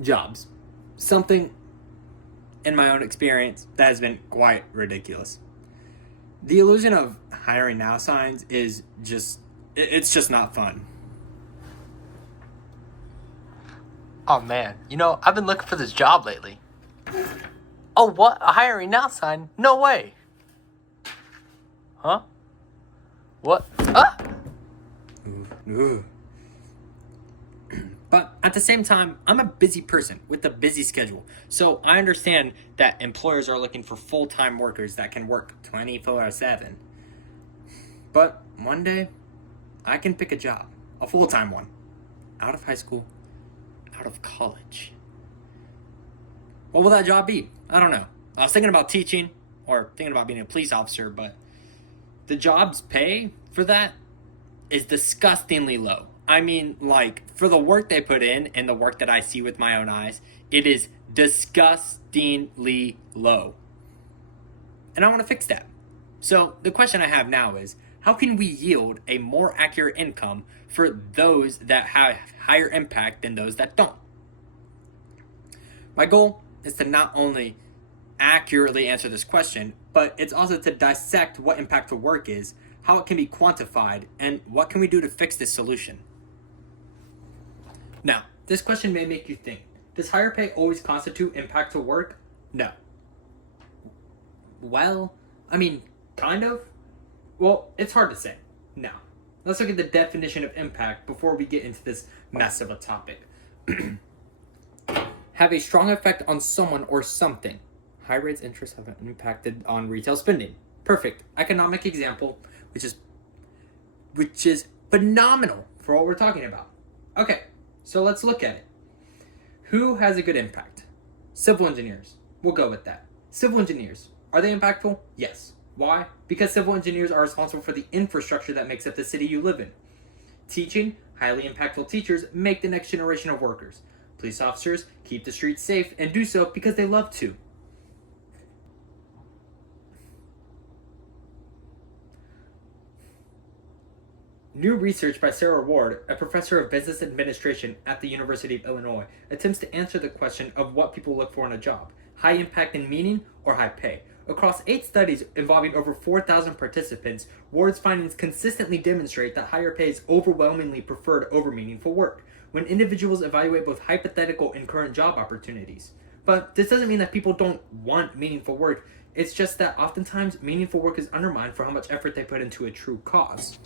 Jobs. Something, in my own experience, that has been quite ridiculous. The illusion of hiring now signs is just, it's just not fun. Oh man, I've been looking for this job lately. Oh, what? A hiring now sign? No way. Huh? What? Ah! Ooh. But at the same time, I'm a busy person with a busy schedule. So I understand that employers are looking for full time workers that can work 24/7. But one day, I can pick a job, a full time one, out of high school, out of college. What will that job be? I don't know. I was thinking about teaching or thinking about being a police officer, but the job's pay for that is disgustingly low. I mean, like, for the work they put in and the work that I see with my own eyes, it is disgustingly low. And I want to fix that. So, the question I have now is how can we yield a more accurate income for those that have higher impact than those that don't? My goal is to not only accurately answer this question, but it's also to dissect what impactful work is, how it can be quantified, and what can we do to fix this solution. Now, this question may make you think, does higher pay always constitute impactful work? No. Well, I mean, kind of. Well, it's hard to say. Now, let's look at the definition of impact before we get into this mess of a topic. Have a strong effect on someone or something. High rates interest have impacted on retail spending. Perfect economic example, which is phenomenal for what we're talking about. Okay, so let's look at it. Who has a good impact? Civil engineers. We'll go with that. Civil engineers. Are they impactful? Yes. Why? Because civil engineers are responsible for the infrastructure that makes up the city you live in. Teaching. Highly impactful teachers make the next generation of workers. Police officers keep the streets safe and do so because they love to. New research by Sarah Ward, a professor of business administration at the University of Illinois, attempts to answer the question of what people look for in a job: high impact and meaning or high pay. Across 8 studies involving over 4,000 participants, Ward's findings consistently demonstrate that higher pay is overwhelmingly preferred over meaningful work when individuals evaluate both hypothetical and current job opportunities. But this doesn't mean that people don't want meaningful work. It's just that oftentimes meaningful work is undermined for how much effort they put into a true cause.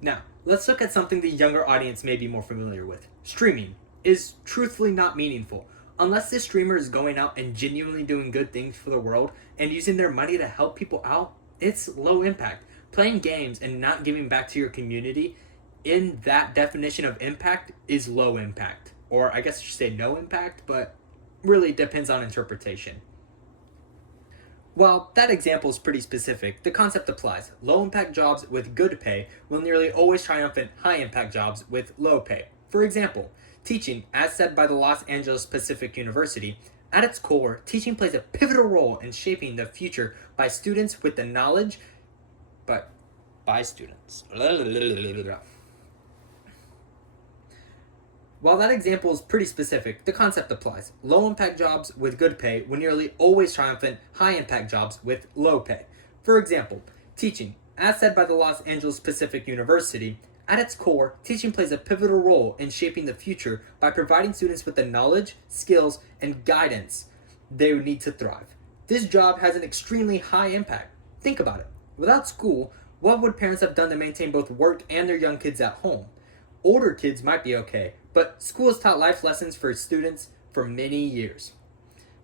Now, let's look at something the younger audience may be more familiar with. Streaming is truthfully not meaningful. Unless this streamer is going out and genuinely doing good things for the world and using their money to help people out, it's low impact. Playing games and not giving back to your community, in that definition of impact, is low impact. Or I guess I should say no impact, but really depends on interpretation. While that example is pretty specific, the concept applies. Low impact jobs with good pay will nearly always triumph in high impact jobs with low pay. For example, teaching, as said by the Los Angeles Pacific University, at its core, teaching plays a pivotal role in shaping the future by students with the knowledge, but by students. While that example is pretty specific, the concept applies. Low impact jobs with good pay will nearly always triumph in high impact jobs with low pay. For example, teaching, as said by the Los Angeles Pacific University, at its core, teaching plays a pivotal role in shaping the future by providing students with the knowledge, skills, and guidance they need to thrive. This job has an extremely high impact. Think about it. Without school, what would parents have done to maintain both work and their young kids at home? Older kids might be okay, but school has taught life lessons for students for many years.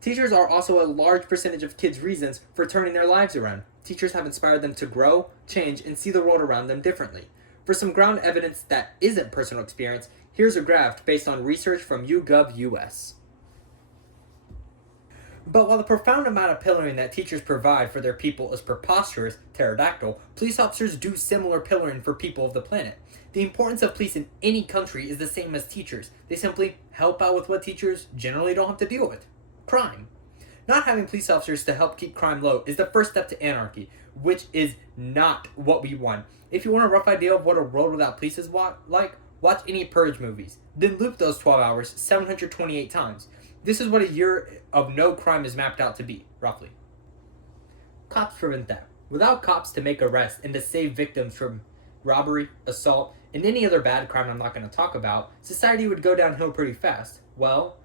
Teachers are also a large percentage of kids' reasons for turning their lives around. Teachers have inspired them to grow, change, and see the world around them differently. For some ground evidence that isn't personal experience, here's a graph based on research from YouGov US. But while the profound amount of pillaring that teachers provide for their people is preposterous, pterodactyl, police officers do similar pillaring for people of the planet. The importance of police in any country is the same as teachers. They simply help out with what teachers generally don't have to deal with: crime. Not having police officers to help keep crime low is the first step to anarchy, which is not what we want. If you want a rough idea of what a world without police is like, watch any Purge movies, then loop those 12 hours 728 times. This is what a year of no crime is mapped out to be, roughly. Cops prevent that. Without cops to make arrests and to save victims from robbery, assault, and any other bad crime I'm not going to talk about, society would go downhill pretty fast. Well,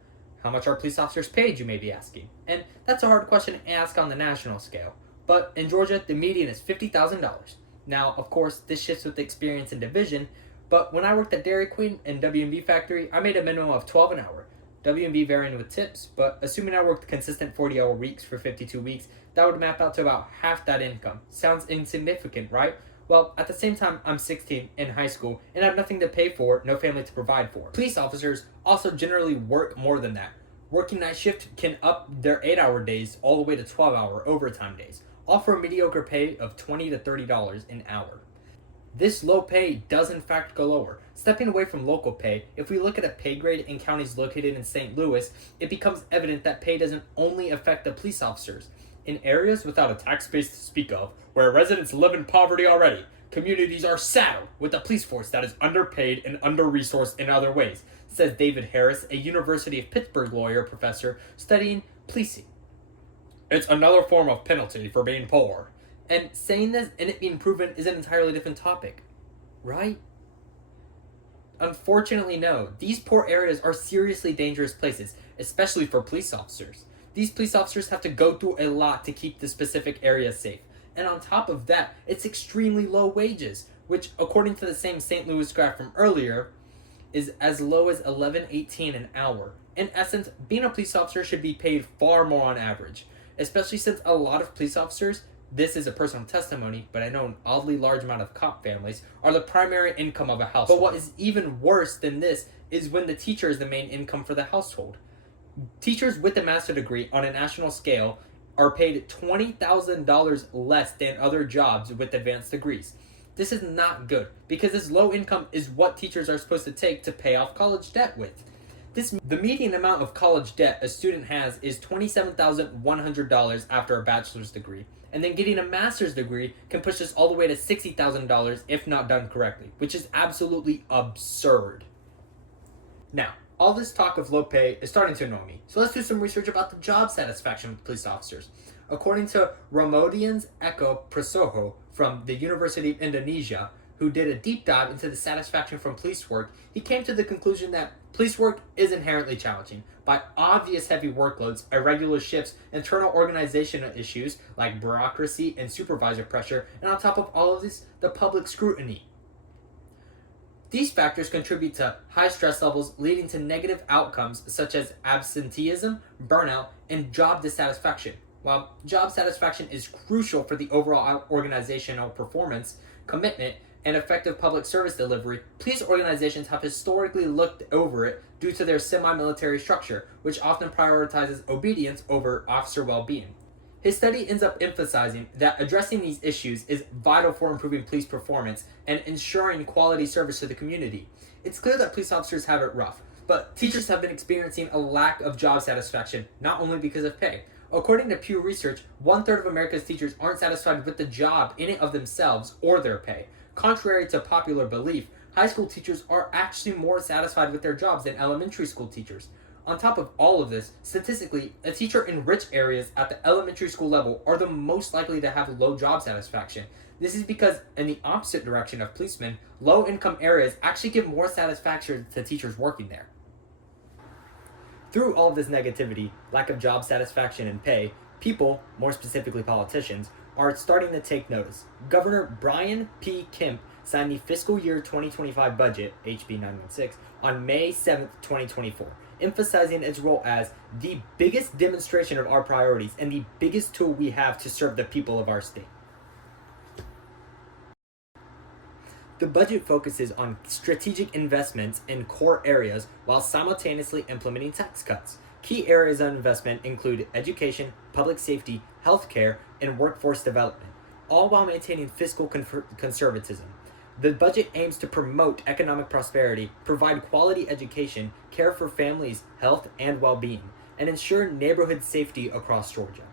how much are police officers paid, you may be asking? And that's a hard question to ask on the national scale. But in Georgia, the median is $50,000. Now, of course, this shifts with experience and division, but when I worked at Dairy Queen and W&B Factory, I made a minimum of $12 an hour. W&B varying with tips, but assuming I worked consistent 40-hour weeks for 52 weeks, that would map out to about half that income. Sounds insignificant, right? Well, at the same time, I'm 16 in high school and have nothing to pay for, no family to provide for. Police officers also generally work more than that. Working night shift can up their 8-hour days all the way to 12-hour overtime days, all for a mediocre pay of $20 to $30 an hour. This low pay does in fact go lower. Stepping away from local pay, if we look at a pay grade in counties located in St. Louis, it becomes evident that pay doesn't only affect the police officers. In areas without a tax base to speak of, where residents live in poverty already, communities are saddled with a police force that is underpaid and under-resourced in other ways, says David Harris, a University of Pittsburgh lawyer professor studying policing. It's another form of penalty for being poor. And saying this and it being proven is an entirely different topic, right? Unfortunately, no. These poor areas are seriously dangerous places, especially for police officers. These police officers have to go through a lot to keep the specific areas safe. And on top of that, it's extremely low wages, which, according to the same St. Louis graph from earlier, is as low as $11.18 an hour. In essence, being a police officer should be paid far more on average, especially since a lot of police officers, this is a personal testimony, but I know an oddly large amount of cop families, are the primary income of a household. But what is even worse than this is when the teacher is the main income for the household. Teachers with a master's degree on a national scale are paid $20,000 less than other jobs with advanced degrees. This is not good, because this low income is what teachers are supposed to take to pay off college debt with. The median amount of college debt a student has is $27,100 after a bachelor's degree, and then getting a master's degree can push us all the way to $60,000 if not done correctly, which is absolutely absurd. Now, all this talk of low pay is starting to annoy me, so let's do some research about the job satisfaction of police officers. According to Ramodians Eko Prasoho from the University of Indonesia, who did a deep dive into the satisfaction from police work, he came to the conclusion that police work is inherently challenging by obvious heavy workloads, irregular shifts, internal organizational issues like bureaucracy and supervisor pressure, and on top of all of this, the public scrutiny. These factors contribute to high stress levels, leading to negative outcomes such as absenteeism, burnout, and job dissatisfaction. While job satisfaction is crucial for the overall organizational performance, commitment, and effective public service delivery, police organizations have historically looked over it due to their semi-military structure, which often prioritizes obedience over officer well-being. His study ends up emphasizing that addressing these issues is vital for improving police performance and ensuring quality service to the community. It's clear that police officers have it rough, but teachers have been experiencing a lack of job satisfaction, not only because of pay. According to Pew Research, 1/3 of America's teachers aren't satisfied with the job in and of themselves or their pay. Contrary to popular belief, high school teachers are actually more satisfied with their jobs than elementary school teachers. On top of all of this, statistically, a teacher in rich areas at the elementary school level are the most likely to have low job satisfaction. This is because, in the opposite direction of policemen, low-income areas actually give more satisfaction to teachers working there. Through all of this negativity, lack of job satisfaction and pay, people, more specifically politicians, are starting to take notice. Governor Brian P. Kemp signed the fiscal year 2025 budget, HB 916, on May 7, 2024, emphasizing its role as the biggest demonstration of our priorities and the biggest tool we have to serve the people of our state. The budget focuses on strategic investments in core areas while simultaneously implementing tax cuts. Key areas of investment include education, public safety, healthcare, and workforce development, all while maintaining fiscal conservatism. The budget aims to promote economic prosperity, provide quality education, care for families' health and well-being, and ensure neighborhood safety across Georgia.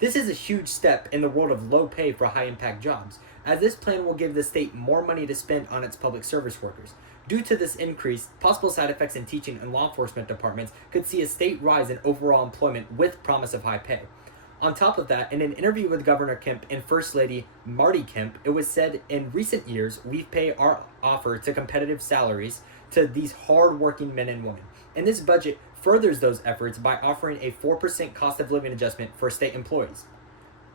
This is a huge step in the world of low pay for high-impact jobs. as this plan will give the state more money to spend on its public service workers. Due to this increase, possible side effects in teaching and law enforcement departments could see a state rise in overall employment with promise of high pay. On top of that, in an interview with Governor Kemp and First Lady Marty Kemp, it was said, in recent years, we've paid our offer to competitive salaries to these hard-working men and women. And this budget furthers those efforts by offering a 4% cost of living adjustment for state employees.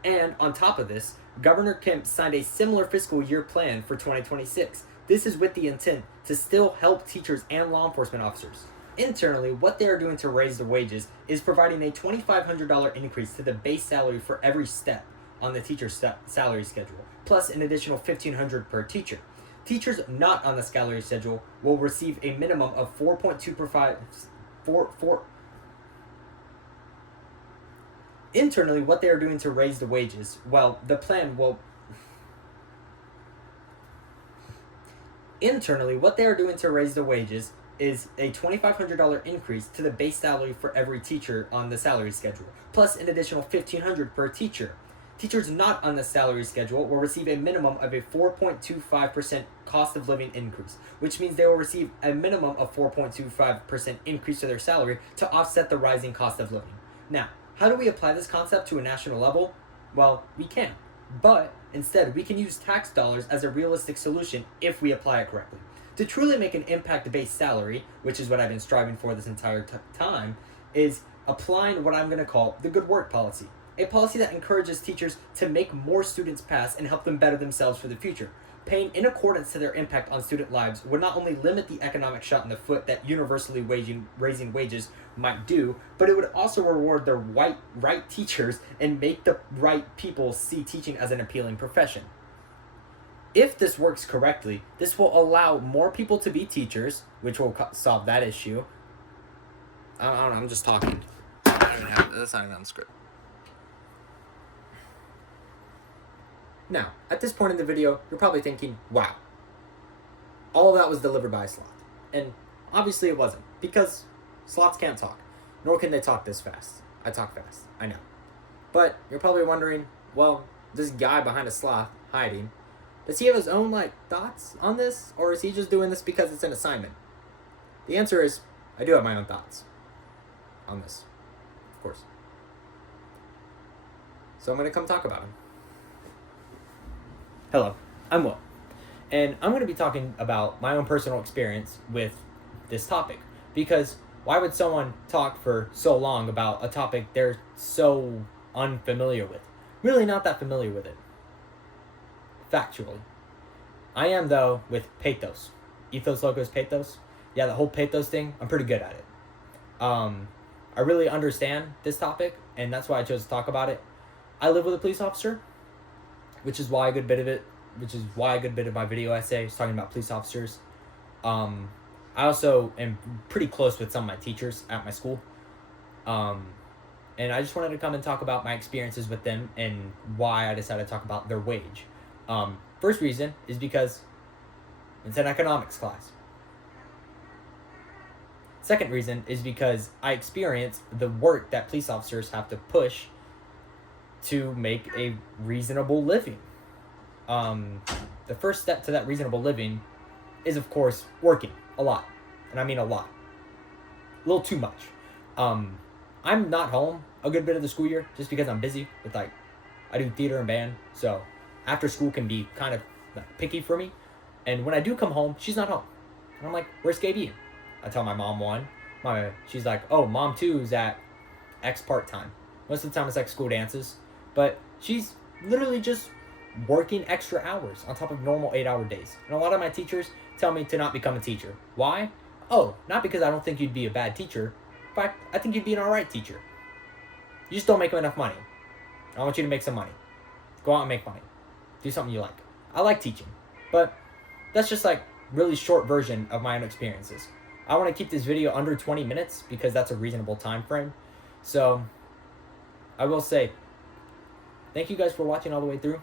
And on top of this, Governor Kemp signed a similar fiscal year plan for 2026. This is with the intent to still help teachers and law enforcement officers. Internally, what they are doing to raise the wages is providing a $2,500 increase to the base salary for every step on the teacher's salary schedule, plus an additional $1,500 per teacher. Teachers not on the salary schedule will receive a minimum of 4.2 Internally, what they are doing to raise the wages, well, the plan will... Internally, what they are doing to raise the wages is a $2,500 increase to the base salary for every teacher on the salary schedule, plus an additional $1,500 per teacher. Teachers not on the salary schedule will receive a minimum of a 4.25% cost of living increase, which means they will receive a minimum of 4.25% increase to their salary to offset the rising cost of living. Now, how do we apply this concept to a national level? Well, we can, but instead we can use tax dollars as a realistic solution if we apply it correctly. To truly make an impact-based salary, which is what I've been striving for this entire time, is applying what I'm going to call the good work policy. A policy that encourages teachers to make more students pass and help them better themselves for the future. Paying in accordance to their impact on student lives would not only limit the economic shot in the foot that universally raising wages might do, but it would also reward the right teachers and make the right people see teaching as an appealing profession. If this works correctly, this will allow more people to be teachers, which will solve that issue. I don't know, I'm just talking. That's not even on the script. Now, at this point in the video, you're probably thinking, wow, all of that was delivered by a sloth. And obviously it wasn't, because sloths can't talk, nor can they talk this fast. I talk fast, I know. But you're probably wondering, well, this guy behind a sloth, hiding, does he have his own, thoughts on this? Or is he just doing this because it's an assignment? The answer is, I do have my own thoughts on this, of course. So I'm going to come talk about him. Hello, I'm Will, and I'm going to be talking about my own personal experience with this topic, because why would someone talk for so long about a topic they're so unfamiliar with? Really not that familiar with it. Factually. I am, though, with pathos. Ethos, logos, pathos. Yeah, the whole pathos thing, I'm pretty good at it. I really understand this topic, and that's why I chose to talk about it. I live with a police officer, which is why a good bit of my video essay is talking about police officers. I also am pretty close with some of my teachers at my school. And I just wanted to come and talk about my experiences with them and why I decided to talk about their wage. First reason is because it's an economics class. Second reason is because I experienced the work that police officers have to push to make a reasonable living. The first step to that reasonable living is, of course, working a lot. And I mean a lot. A little too much. I'm not home a good bit of the school year just because I'm busy with, I do theater and band. So after school can be kind of picky for me. And when I do come home, she's not home. And I'm like, where's KB? I tell my mom one. She's like, oh, mom two is at X part-time. Most of the time it's like school dances. But she's literally just working extra hours on top of normal 8-hour days. And a lot of my teachers tell me to not become a teacher. Why? Oh, not because I don't think you'd be a bad teacher. In fact, I think you'd be an alright teacher. You just don't make enough money. I want you to make some money. Go out and make money. Do something you like. I like teaching. But that's just really short version of my own experiences. I want to keep this video under 20 minutes because that's a reasonable time frame. So I will say, thank you guys for watching all the way through.